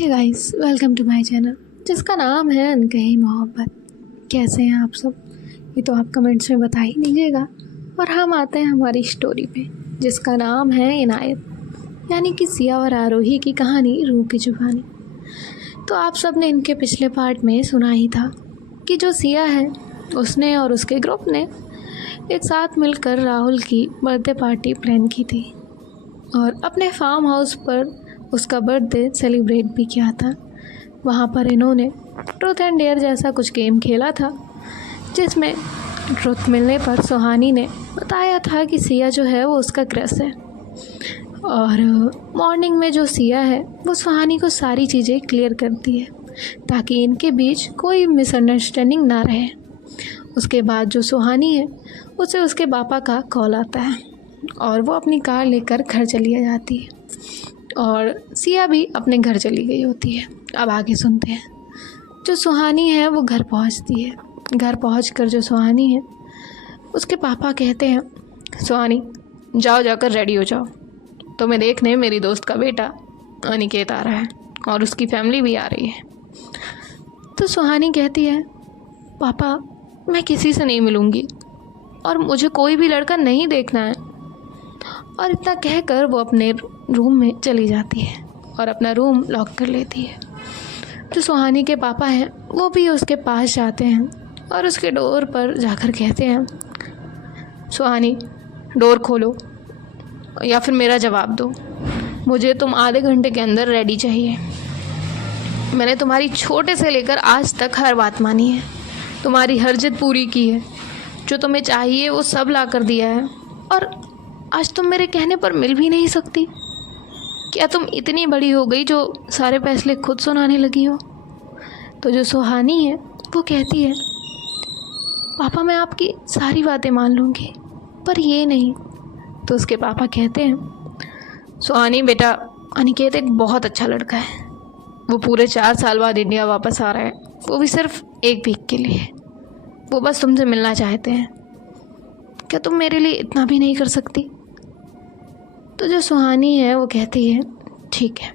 Hey guys, welcome to my channel जिसका नाम है अनकही मोहब्बत। कैसे हैं आप सब? ये तो आप कमेंट्स में बता ही दीजिएगा। और हम आते हैं हमारी स्टोरी पे जिसका नाम है इनायत, यानी कि सिया और आरोही की कहानी रूह की जुबानी। तो आप सब ने इनके पिछले पार्ट में सुना ही था कि जो सिया है उसने और उसके ग्रुप ने एक साथ मिलकर राहुल की बर्थडे पार्टी प्लान की थी और अपने फार्म हाउस पर उसका बर्थडे सेलिब्रेट भी किया था। वहाँ पर इन्होंने ट्रूथ एंड डेयर जैसा कुछ गेम खेला था जिसमें ट्रुथ मिलने पर सुहानी ने बताया था कि सिया जो है वो उसका क्रश है। और मॉर्निंग में जो सिया है वो सुहानी को सारी चीज़ें क्लियर करती है ताकि इनके बीच कोई मिसअंडरस्टैंडिंग ना रहे। उसके बाद जो सुहानी है उसे उसके पापा का कॉल आता है और वो अपनी कार लेकर घर चली जाती है और सिया भी अपने घर चली गई होती है। अब आगे सुनते हैं। जो सुहानी है वो घर पहुंचती है। घर पहुंचकर जो सुहानी है उसके पापा कहते हैं, सुहानी जाओ, जाकर रेडी हो जाओ, तुम्हें देखने मेरी दोस्त का बेटा अनिकेत आ रहा है और उसकी फैमिली भी आ रही है। तो सुहानी कहती है, पापा मैं किसी से नहीं मिलूँगी और मुझे कोई भी लड़का नहीं देखना है। और इतना कहकर वो अपने रूम में चली जाती है और अपना रूम लॉक कर लेती है। जो सुहानी के पापा हैं वो भी उसके पास जाते हैं और उसके डोर पर जाकर कहते हैं, सुहानी डोर खोलो या फिर मेरा जवाब दो, मुझे तुम आधे घंटे के अंदर रेडी चाहिए। मैंने तुम्हारी छोटे से लेकर आज तक हर बात मानी है, तुम्हारी हर जिद पूरी की है, जो तुम्हें चाहिए वो सब ला कर दिया है और आज तुम मेरे कहने पर मिल भी नहीं सकती। क्या तुम इतनी बड़ी हो गई जो सारे फैसले खुद सुनाने लगी हो? तो जो सुहानी है वो कहती है, पापा मैं आपकी सारी बातें मान लूँगी पर ये नहीं। तो उसके पापा कहते हैं, सुहानी बेटा अनिकेत एक बहुत अच्छा लड़का है, वो पूरे 4 साल बाद इंडिया वापस आ रहा है, वो भी सिर्फ एक वीक के लिए। वो बस तुमसे मिलना चाहते हैं, क्या तुम मेरे लिए इतना भी नहीं कर सकती? तो जो सुहानी है वो कहती है, ठीक है।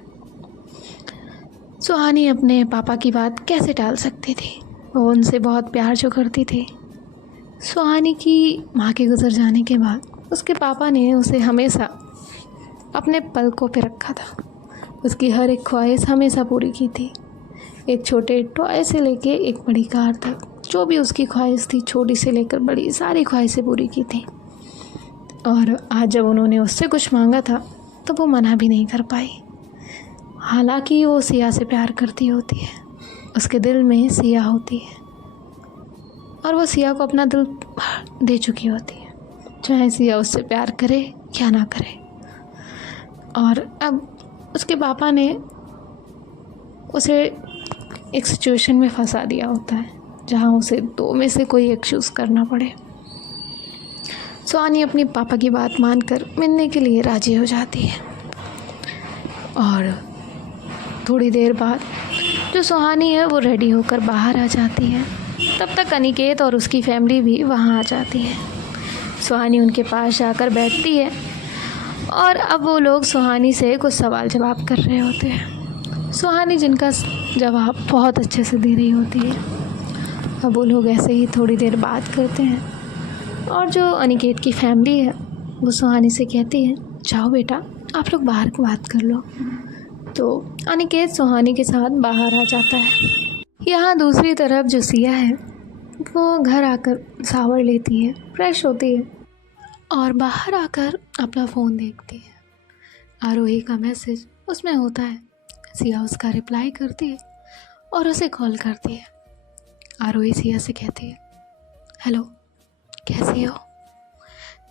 सुहानी अपने पापा की बात कैसे टाल सकती थी, वो उनसे बहुत प्यार जो करती थी। सुहानी की माँ के गुजर जाने के बाद उसके पापा ने उसे हमेशा अपने पलकों पे रखा था। उसकी हर एक ख्वाहिश हमेशा पूरी की थी, एक छोटे टॉय से लेके एक बड़ी कार तक, जो भी उसकी ख्वाहिश थी, छोटी से लेकर बड़ी सारी ख्वाहिशें पूरी की थी। और आज जब उन्होंने उससे कुछ मांगा था तो वो मना भी नहीं कर पाई। हालांकि वो सिया से प्यार करती होती है, उसके दिल में सिया होती है और वो सिया को अपना दिल दे चुकी होती है, चाहे सिया उससे प्यार करे या ना करे। और अब उसके पापा ने उसे एक सिचुएशन में फंसा दिया होता है जहाँ उसे 2 में से कोई एक चूज़ करना पड़े। सुहानी अपनी पापा की बात मानकर मिलने के लिए राजी हो जाती है और थोड़ी देर बाद जो सुहानी है वो रेडी होकर बाहर आ जाती है। तब तक अनिकेत और उसकी फैमिली भी वहाँ आ जाती है। सुहानी उनके पास जाकर बैठती है और अब वो लोग सुहानी से कुछ सवाल जवाब कर रहे होते हैं, सुहानी जिनका जवाब बहुत अच्छे से दे रही होती है। अब वो लोग ऐसे ही थोड़ी देर बात करते हैं और जो अनिकेत की फैमिली है वो सुहानी से कहती है, जाओ बेटा आप लोग बाहर की बात कर लो। तो अनिकेत सुहानी के साथ बाहर आ जाता है। यहाँ दूसरी तरफ जो सिया है वो घर आकर शावर लेती है, फ्रेश होती है और बाहर आकर अपना फ़ोन देखती है। आरोही का मैसेज उसमें होता है। सिया उसका रिप्लाई करती है और उसे कॉल करती है। आरोही सिया से कहती है, हेलो कैसी हो?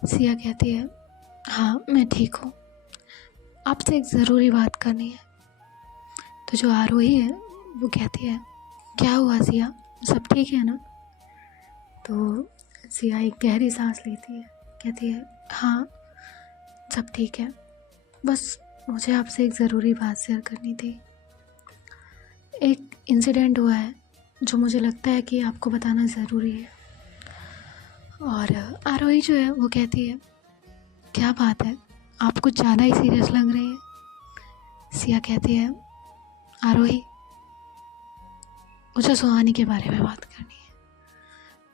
सिया कहती है, हाँ मैं ठीक हूँ, आपसे एक ज़रूरी बात करनी है। तो जो आरोही है वो कहती है, क्या हुआ सिया, सब ठीक है ना? तो सिया एक गहरी सांस लेती है, कहती है, हाँ सब ठीक है, बस मुझे आपसे एक ज़रूरी बात शेयर करनी थी। एक इंसिडेंट हुआ है जो मुझे लगता है कि आपको बताना ज़रूरी है। और आरोही जो है वो कहती है, क्या बात है, आप कुछ ज़्यादा ही सीरियस लग रही है। सिया कहती है, आरोही, मुझे सुहानी के बारे में बात करनी है।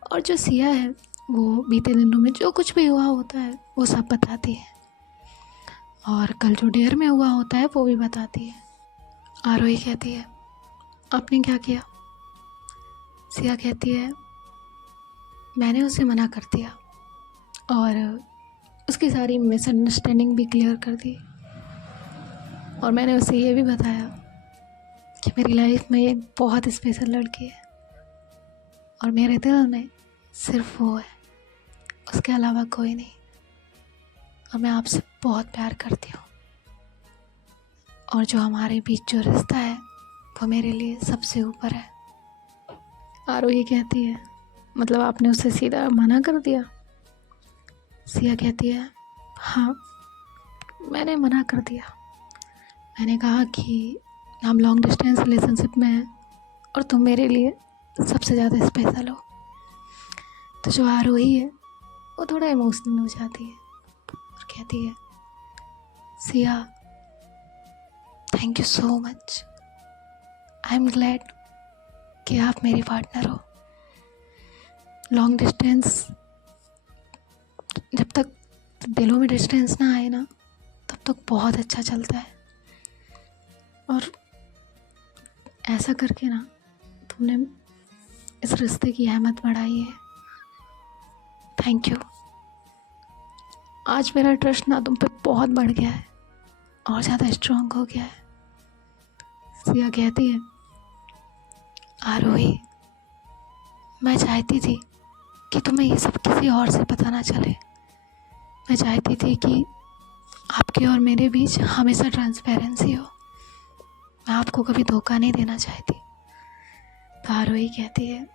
और जो सिया है वो बीते दिनों में जो कुछ भी हुआ होता है वो सब बताती है, और कल जो डेयर में हुआ होता है वो भी बताती है। आरोही कहती है, आपने क्या किया? सिया कहती है, मैंने उसे मना कर दिया और उसकी सारी मिसअंडरस्टैंडिंग भी क्लियर कर दी, और मैंने उसे ये भी बताया कि मेरी लाइफ में एक बहुत स्पेशल लड़की है और मेरे दिल में सिर्फ वो है, उसके अलावा कोई नहीं, और मैं आपसे बहुत प्यार करती हूँ, और जो हमारे बीच जो रिश्ता है वो मेरे लिए सबसे ऊपर है। आरोही कहती है, मतलब आपने उसे सीधा मना कर दिया? सिया कहती है, हाँ, मैंने मना कर दिया। मैंने कहा कि हम लॉन्ग डिस्टेंस रिलेशनशिप में हैं और तुम मेरे लिए सबसे ज़्यादा स्पेशल हो। तो जो आरोही है वो थोड़ा इमोशनल हो जाती है और कहती है, Siya, thank you so much, I am glad कि आप मेरी पार्टनर हो। लॉन्ग डिस्टेंस, जब तक दिलों में डिस्टेंस ना आए ना तब तक बहुत अच्छा चलता है, और ऐसा करके ना तुमने इस रिश्ते की अहमियत बढ़ाई है। Thank you. आज मेरा ट्रस्ट ना तुम पे बहुत बढ़ गया है और ज़्यादा स्ट्रांग हो गया है। सिया कहती है, आरोही, मैं चाहती थी कि तुम्हें ये सब किसी और से पता ना चले। मैं चाहती थी कि आपके और मेरे बीच हमेशा ट्रांसपेरेंसी हो। मैं आपको कभी धोखा नहीं देना चाहती। तो आरोही कहती है,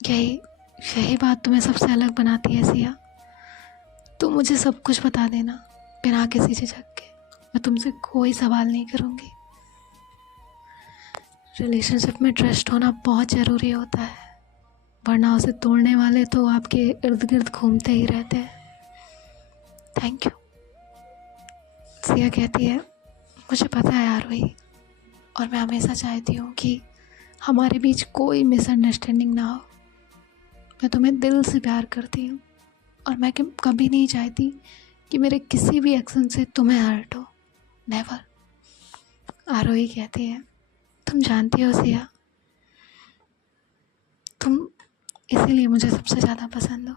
यही यही बात तुम्हें सबसे अलग बनाती है सिया। तुम मुझे सब कुछ बता देना बिना किसी झिझक के, मैं तुमसे कोई सवाल नहीं करूँगी। रिलेशनशिप में ट्रस्ट होना बहुत ज़रूरी होता है, वरना उसे तोड़ने वाले तो आपके इर्द गिर्द घूमते ही रहते हैं। Thank you. सिया कहती है, मुझे पता है आरोही, और मैं हमेशा चाहती हूँ कि हमारे बीच कोई मिसअंडरस्टैंडिंग ना हो। मैं तुम्हें दिल से प्यार करती हूँ और मैं कभी नहीं चाहती कि मेरे किसी भी एक्शन से तुम्हें हर्ट हो। नेवर। आरोही कहती है, तुम जानती हो सिया, तुम इसीलिए मुझे सबसे ज़्यादा पसंद हो,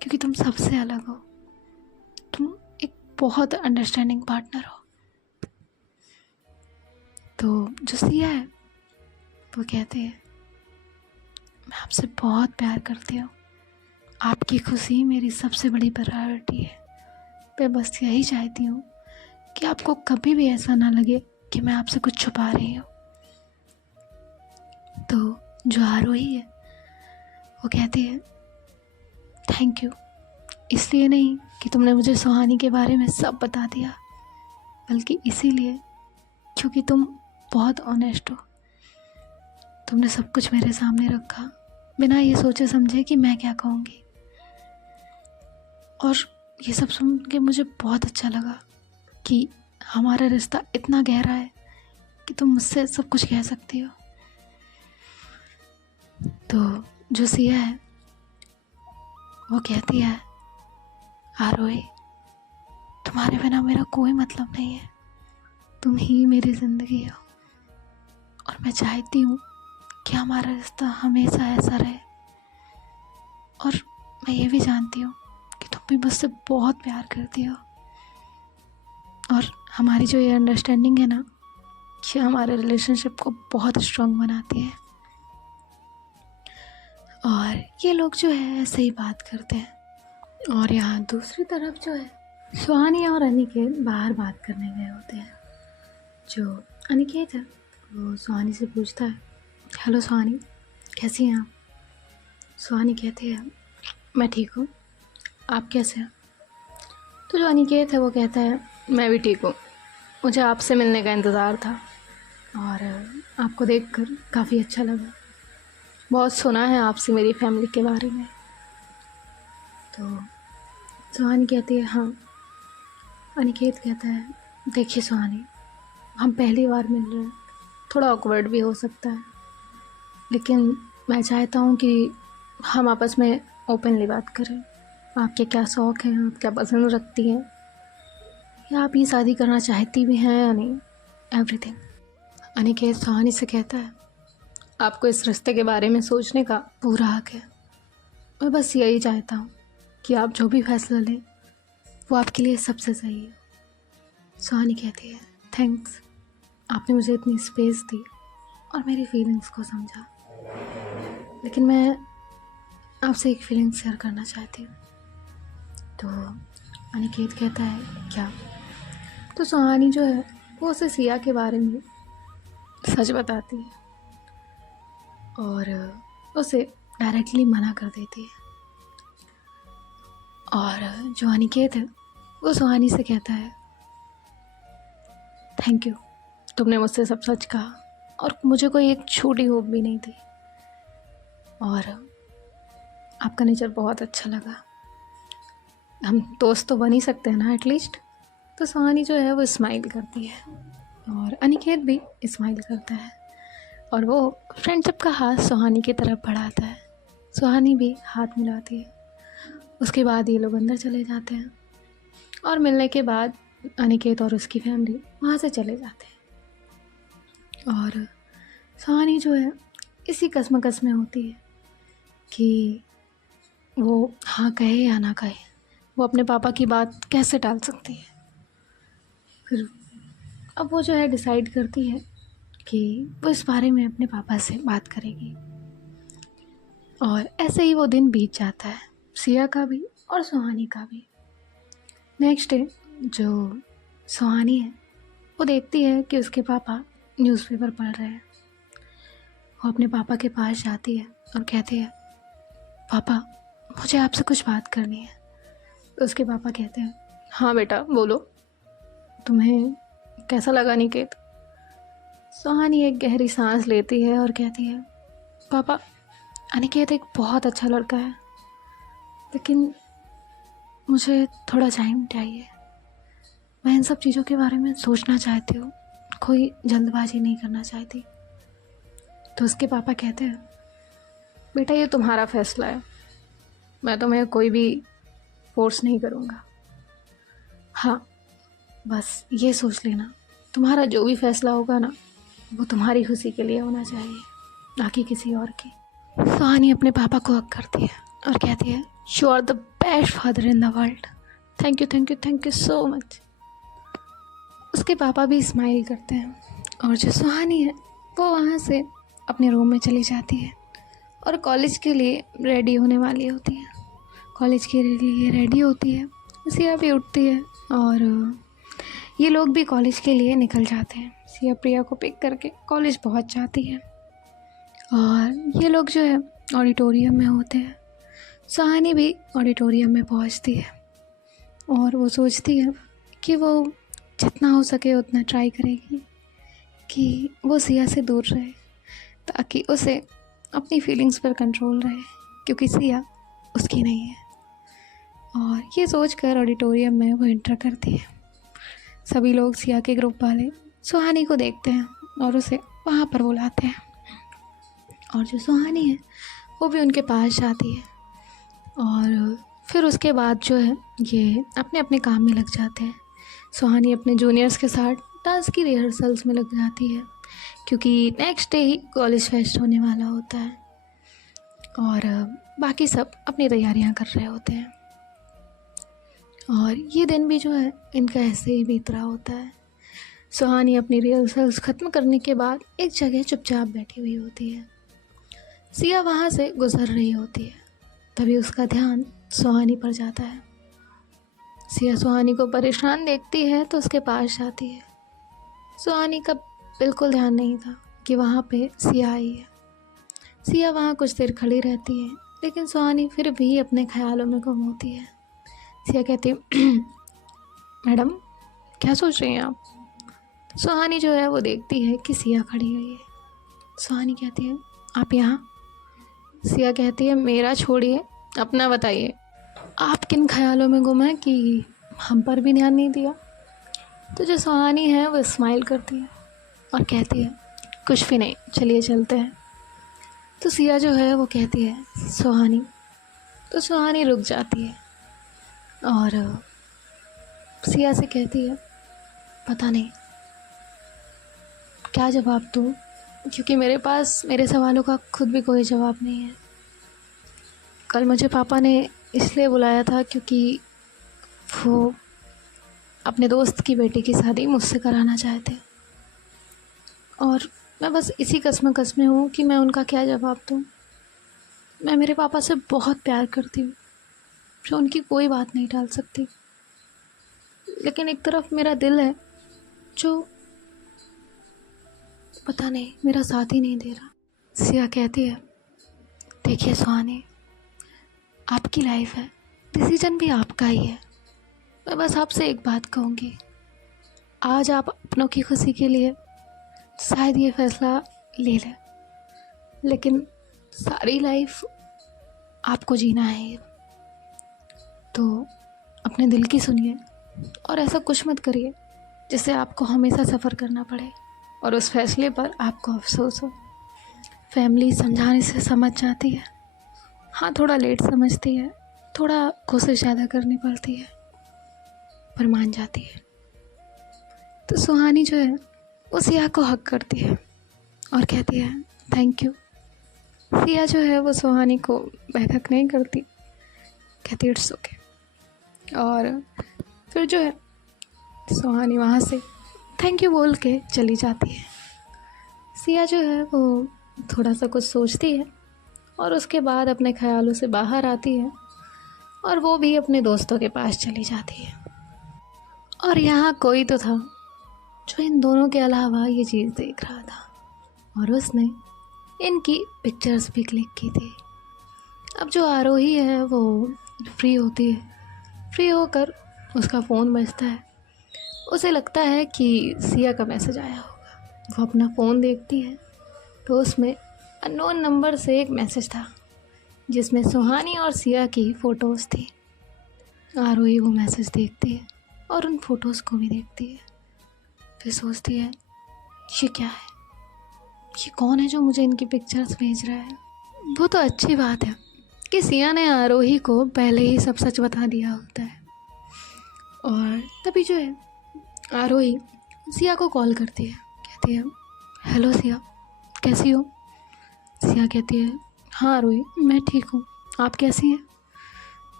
क्योंकि तुम सबसे अलग हो। तुम एक बहुत अंडरस्टैंडिंग पार्टनर हो। तो जो सिया है वो कहते हैं, मैं आपसे बहुत प्यार करती हूँ, आपकी खुशी मेरी सबसे बड़ी प्रायोरिटी है। मैं बस यही चाहती हूँ कि आपको कभी भी ऐसा ना लगे कि मैं आपसे कुछ छुपा रही हूँ। तो जो आरोही है वो कहती है, थैंक यू, इसलिए नहीं कि तुमने मुझे सुहानी के बारे में सब बता दिया, बल्कि इसीलिए क्योंकि तुम बहुत ऑनेस्ट हो। तुमने सब कुछ मेरे सामने रखा बिना ये सोचे समझे कि मैं क्या कहूँगी, और ये सब सुन के मुझे बहुत अच्छा लगा कि हमारा रिश्ता इतना गहरा है कि तुम मुझसे सब कुछ कह सकती हो। तो जो सिया है वो कहती है, आरोही, तुम्हारे बिना मेरा कोई मतलब नहीं है, तुम ही मेरी ज़िंदगी हो, और मैं चाहती हूँ कि हमारा रिश्ता हमेशा ऐसा रहे। और मैं ये भी जानती हूँ कि तुम भी मुझसे बहुत प्यार करती हो, और हमारी जो ये अंडरस्टैंडिंग है ना, ये हमारे रिलेशनशिप को बहुत स्ट्रॉन्ग बनाती है। और ये लोग जो है ऐसे ही बात करते हैं, और यहाँ दूसरी तरफ जो है सुहानी और अनिकेत बाहर बात करने गए होते हैं। जो अनिकेत है वो सुहानी से पूछता है, हेलो सुहानी, कैसी हैं आप? सुहानी कहती है, मैं ठीक हूँ, आप कैसे हैं? तो जो अनिकेत है वो कहता है, मैं भी ठीक हूँ, मुझे आपसे मिलने का इंतज़ार था और आपको देखकर काफ़ी अच्छा लगा। बहुत सुना है आपसे मेरी फैमिली के बारे में। तो सुहानी कहती है, हाँ। अनिकेत कहता है, देखिए सुहानी, हम पहली बार मिल रहे हैं थोड़ा ऑकवर्ड भी हो सकता है, लेकिन मैं चाहता हूँ कि हम आपस में ओपनली बात करें। आपके क्या शौक़ हैं, आप क्या पसंद रखती हैं, या आप ये शादी करना चाहती भी हैं या नहीं, एवरीथिंग। अनिकेत सुहानी से कहता है, आपको इस रिश्ते के बारे में सोचने का पूरा हक है। मैं बस यही चाहता हूँ कि आप जो भी फैसला लें वो आपके लिए सबसे सही है। सुहानी कहती है, थैंक्स, आपने मुझे इतनी स्पेस दी और मेरी फीलिंग्स को समझा। लेकिन मैं आपसे एक फीलिंग शेयर करना चाहती हूँ। तो अनिकेत कहता है, क्या? तो सुहानी जो है वो उसे सिया के बारे में सच बताती है और उसे डायरेक्टली मना कर देती है। और जो अनिकेत है वो सुहानी से कहता है, थैंक यू, तुमने मुझसे सब सच कहा और मुझे कोई एक छोटी होप भी नहीं थी, और आपका नेचर बहुत अच्छा लगा। हम दोस्त तो बन ही सकते हैं ना एटलीस्ट। तो सुहानी जो है वो स्माइल करती है और अनिकेत भी स्माइल करता है और वो फ्रेंडशिप का हाथ सुहानी की तरफ बढ़ाता है। सुहानी भी हाथ मिलाती है। उसके बाद ये लोग अंदर चले जाते हैं और मिलने के बाद अनिकेत और उसकी फैमिली वहाँ से चले जाते हैं। और सुहानी जो है इसी कश्मकश में होती है कि वो हाँ कहे या ना कहे, वो अपने पापा की बात कैसे टाल सकती है। फिर अब वो जो है डिसाइड करती है कि वो इस बारे में अपने पापा से बात करेगी। और ऐसे ही वो दिन बीत जाता है, सिया का भी और सुहानी का भी। नेक्स्ट डे जो सुहानी है वो देखती है कि उसके पापा न्यूज़पेपर पढ़ रहे हैं। वो अपने पापा के पास जाती है और कहती है, पापा मुझे आपसे कुछ बात करनी है। तो उसके पापा कहते हैं, हाँ बेटा बोलो, तुम्हें कैसा लगा निकेत? सुहानी एक गहरी सांस लेती है और कहती है, पापा अनिकेत एक बहुत अच्छा लड़का है, लेकिन मुझे थोड़ा टाइम चाहिए। मैं इन सब चीज़ों के बारे में सोचना चाहती हूँ, कोई जल्दबाजी नहीं करना चाहती। तो उसके पापा कहते हैं, बेटा ये तुम्हारा फैसला है, मैं तुम्हें कोई भी फोर्स नहीं करूँगा। हाँ बस ये सोच लेना, तुम्हारा जो भी फैसला होगा ना वो तुम्हारी खुशी के लिए होना चाहिए, ना कि किसी और की। सुहानी अपने पापा को हक करती है और कहती है, you are the best father in the world, thank you thank you thank you so much. उसके पापा भी स्माइल करते हैं और जो सुहानी है वो वहाँ से अपने रूम में चली जाती है और कॉलेज के लिए रेडी होने वाली होती है। कॉलेज के लिए रेडी होती है, सिया भी उठती है और ये लोग भी कॉलेज के लिए निकल जाते हैं। सिया प्रिया को पिक करके कॉलेज पहुंच जाती है और ये लोग जो है ऑडिटोरियम में होते हैं। सुहानी भी ऑडिटोरियम में पहुंचती है और वो सोचती है कि वो जितना हो सके उतना ट्राई करेगी कि वो सिया से दूर रहे, ताकि उसे अपनी फीलिंग्स पर कंट्रोल रहे, क्योंकि सिया उसकी नहीं है। और ये सोचकर ऑडिटोरियम में वो एंटर करती है। सभी लोग सिया के ग्रुप वाले सुहानी को देखते हैं और उसे वहाँ पर बुलाते हैं और जो सुहानी है वो भी उनके पास जाती है और फिर उसके बाद जो है ये अपने अपने काम में लग जाते हैं। सुहानी अपने जूनियर्स के साथ डांस की रिहर्सल्स में लग जाती है, क्योंकि नेक्स्ट डे ही कॉलेज फेस्ट होने वाला होता है और बाकी सब अपनी तैयारियां कर रहे होते हैं। और ये दिन भी जो है इनका ऐसे ही बीत रहा होता है। सुहानी अपनी रिहर्सल्स ख़त्म करने के बाद एक जगह चुपचाप बैठी हुई होती है। सिया वहाँ से गुजर रही होती है, तभी उसका ध्यान सुहानी पर जाता है। सिया सुहानी को परेशान देखती है तो उसके पास जाती है। सुहानी का बिल्कुल ध्यान नहीं था कि वहाँ पे सिया आई है। सिया वहाँ कुछ देर खड़ी रहती है, लेकिन सुहानी फिर भी अपने ख्यालों में गुम होती है। सिया कहती है, मैडम क्या सोच रही हैं आप? सुहानी जो है वो देखती है कि सिया खड़ी हुई है। सुहानी कहती है, आप यहाँ? सिया कहती है, मेरा छोड़िए, अपना बताइए, आप किन ख्यालों में गुम हैं कि हम पर भी ध्यान नहीं दिया? तो जो सुहानी है वो स्माइल करती है और कहती है, कुछ भी नहीं, चलिए चलते हैं। तो सिया जो है वो कहती है सुहानी, तो सुहानी रुक जाती है और सिया से कहती है पता नहीं क्या जवाब दूँ, क्योंकि मेरे पास मेरे सवालों का खुद भी कोई जवाब नहीं है। कल मुझे पापा ने इसलिए बुलाया था क्योंकि वो अपने दोस्त की बेटी की शादी मुझसे कराना चाहते, और मैं बस इसी कस्म में हूँ कि मैं उनका क्या जवाब दूँ। मैं मेरे पापा से बहुत प्यार करती हूँ, जो उनकी कोई बात नहीं टाल सकती, लेकिन एक तरफ मेरा दिल है जो पता नहीं मेरा साथ ही नहीं दे रहा। सिया कहती है देखिए सुहानी, आपकी लाइफ है, डिसीजन भी आपका ही है। मैं बस आपसे एक बात कहूँगी, आज आप अपनों की खुशी के लिए शायद ये फैसला ले लें, लेकिन सारी लाइफ आपको जीना है, तो अपने दिल की सुनिए और ऐसा कुछ मत करिए जिससे आपको हमेशा सफ़र करना पड़े और उस फैसले पर आपको अफसोस हो। फैमिली समझाने से समझ जाती है, हाँ थोड़ा लेट समझती है, थोड़ा कोशिश ज़्यादा करनी पड़ती है, पर मान जाती है। तो सुहानी जो है वो सिया को हक करती है और कहती है थैंक यू। सिया जो है वो सुहानी को बैठक नहीं करती, कहती इट्स ओके, और फिर जो है सुहानी वहाँ से थैंक यू बोल के चली जाती है। सिया जो है वो थोड़ा सा कुछ सोचती है और उसके बाद अपने ख्यालों से बाहर आती है और वो भी अपने दोस्तों के पास चली जाती है। और यहाँ कोई तो था जो इन दोनों के अलावा ये चीज़ देख रहा था और उसने इनकी पिक्चर्स भी क्लिक की थी। अब जो आरोही है वो फ्री होती है, फ्री होकर उसका फ़ोन बजता है। उसे लगता है कि सिया का मैसेज आया होगा। वो अपना फ़ोन देखती है तो उसमें अननोन नंबर से एक मैसेज था जिसमें सुहानी और सिया की फ़ोटोज़ थी। आरोही वो मैसेज देखती है और उन फ़ोटोज़ को भी देखती है, फिर सोचती है ये क्या है, ये कौन है जो मुझे इनकी पिक्चर्स भेज रहा है। वो तो अच्छी बात है कि सिया ने आरोही को पहले ही सब सच बता दिया होता है। और तभी जो है आरोही सिया को कॉल करती है, कहती है हेलो सिया, कैसी हो। सिया कहती है हाँ आरोही मैं ठीक हूँ, आप कैसी हैं।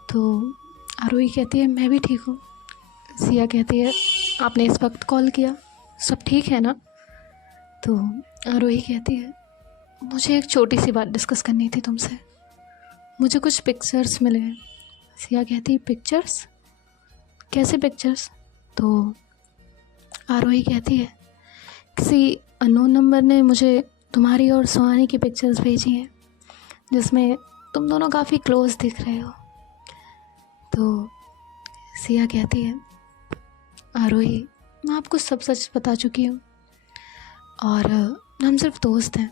तो आरोही कहती है मैं भी ठीक हूँ। सिया कहती है आपने इस वक्त कॉल किया, सब ठीक है ना। तो आरोही कहती है मुझे एक छोटी सी बात डिस्कस करनी थी तुमसे, मुझे कुछ पिक्चर्स मिले हैं। सिया कहती है पिक्चर्स, कैसे पिक्चर्स। तो आरोही कहती है किसी अननोन नंबर ने मुझे तुम्हारी और सुहानी की पिक्चर्स भेजी हैं जिसमें तुम दोनों काफ़ी क्लोज दिख रहे हो। तो सिया कहती है आरोही मैं आपको सब सच बता चुकी हूँ और हम सिर्फ दोस्त हैं,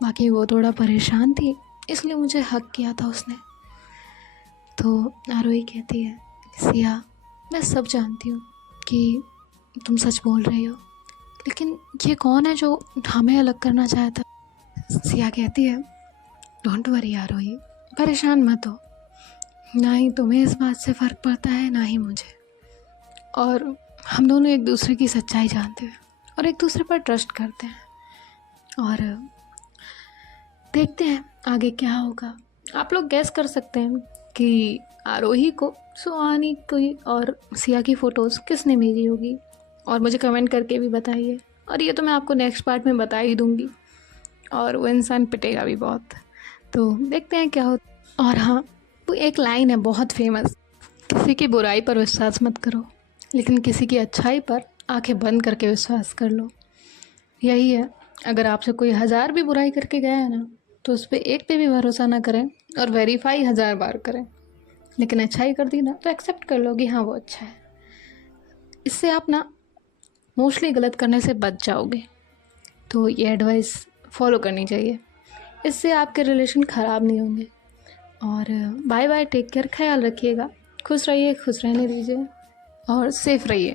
बाकी वो थोड़ा परेशान थी इसलिए मुझे हक किया था उसने। तो आरोही कहती है सिया मैं सब जानती हूँ कि तुम सच बोल रही हो, लेकिन ये कौन है जो हमें अलग करना चाहता। सिया कहती है डोंट वरी आरोही, परेशान मत हो, ना ही तुम्हें इस बात से फ़र्क पड़ता है ना ही मुझे, और हम दोनों एक दूसरे की सच्चाई जानते हैं और एक दूसरे पर ट्रस्ट करते हैं, और देखते हैं आगे क्या होगा। आप लोग गैस कर सकते हैं कि आरोही को सुहानी की और सिया की फ़ोटोज़ किसने भेजी होगी, और मुझे कमेंट करके भी बताइए। और ये तो मैं आपको नेक्स्ट पार्ट में बता ही दूँगी, और वो इंसान पिटेगा भी बहुत, तो देखते हैं क्या होता। और हाँ, वो एक लाइन है बहुत फेमस, किसी की बुराई पर विश्वास मत करो लेकिन किसी की अच्छाई पर आंखें बंद करके विश्वास कर लो। यही है, अगर आपसे कोई 1000 भी बुराई करके गया है ना, तो उस पर एक पे भी भरोसा ना करें और वेरीफाई 1000 बार करें, लेकिन अच्छाई कर दी ना तो एक्सेप्ट कर लो कि हाँ वो अच्छा है। इससे आप ना मोस्टली गलत करने से बच जाओगे। तो ये एडवाइस फॉलो करनी चाहिए, इससे आपके रिलेशन ख़राब नहीं होंगे। और बाय बाय, टेक केयर, ख्याल रखिएगा, खुश रहिए, खुश रहने दीजिए और सेफ रहिए।